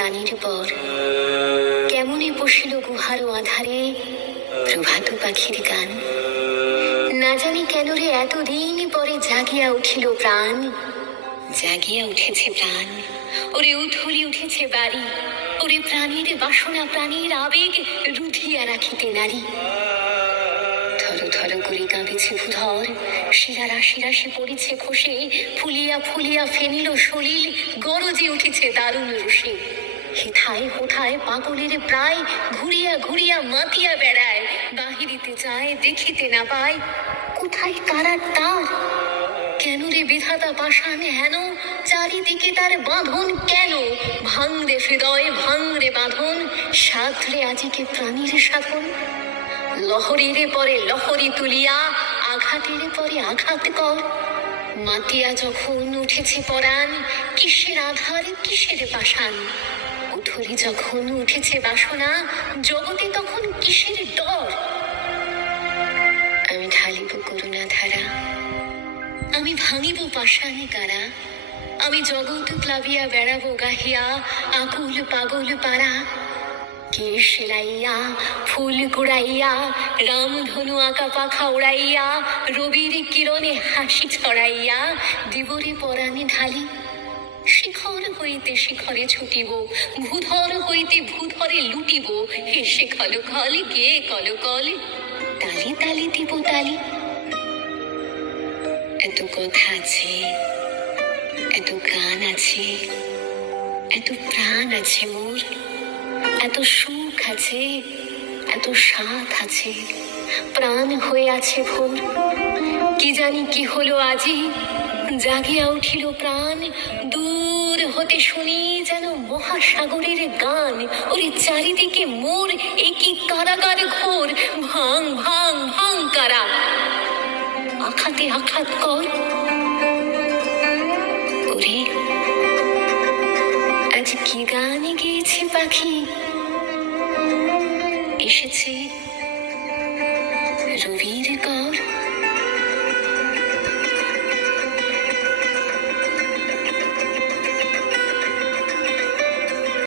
প্রাণীর পর, কেমনে পশিল গুহার আধারে প্রভাত পাখির গান। না জানি কেন রে এতদিন পরে জাগিয়া উঠিল প্রাণ, জাগিয়া উঠেছে প্রাণ, ওরে উথলি উঠেছে বাড়ি, ওরে প্রাণীর বাসনা প্রাণীর আবেগ রুধিয়া রাখিতে নারী। থর থর করে কাঁপিছে ভূধর, শিরা রাশি রাশি পড়িছে খসে, ফুলিয়া ফুলিয়া ফেনিল সলিল, গরজে উঠেছে দারুণ রসে। হেথায় হোথায় পাগলের প্রায় ঘুরিয়া ঘুরিয়া মাতিয়া বেড়ায়, বাহিরিতে চায় দেখিতে না পায় কোথায় কারার তার। কেন রে বিধাতা পাষাণ হেন, চারিদিকে তার বাঁধন কেন? ভাঙরে হৃদয় ভাঙরে বাঁধন, সাধরে আজিকে প্রাণীর সাধন। লহরীর পরে লহরী তুলিয়া, আঘাতের পরে আঘাত কর। মাতিয়া যখন উঠেছে পরাণ, কিসের আধার কিসের পাষাণ। উথলি যখন উঠেছে বাসনা, জগতে তখন কিসের ডর। আমি ঢালিব করুণা ধারা, আমি ভাঙিব পাষাণে কারা। আমি জগৎ প্লাবিয়া বেড়াবো গাহিয়া, আকুল পাগল পাড়া। কে সেলাইয়া ফুল কুড়াইয়া, রামধনু আঁকা পাখা উড়াইয়া, রবির কিরণে হাসি ছড়াইয়া দিবরে পরাণে ঢালি। শিখর হইতে শিখরে ছুটিব, ভূধর হইতে ভূধরে লুটিব। হেসে খল খল গে কল কল, তালি তালি দিব তালি। এত কথা আছে, এত গান আছে, এত প্রাণ আছে মোর, এত সুখ আছে, এত স্বাদ আছে, প্রাণ হয়ে আছে ভোর। কি জানি কি হলো আজি, জাগিয়া উঠিল প্রাণ। দূর হতে শুনি যেন মহাসাগরের গান, ওরে চারিদিকে মোর একই কারাগার ঘোর। ভাঙ ভাঙ ভাঙ কারা, আঘাতে আঘাত কর। ওরে আজ কি গান গেয়েছে পাখি, এসেছে রবি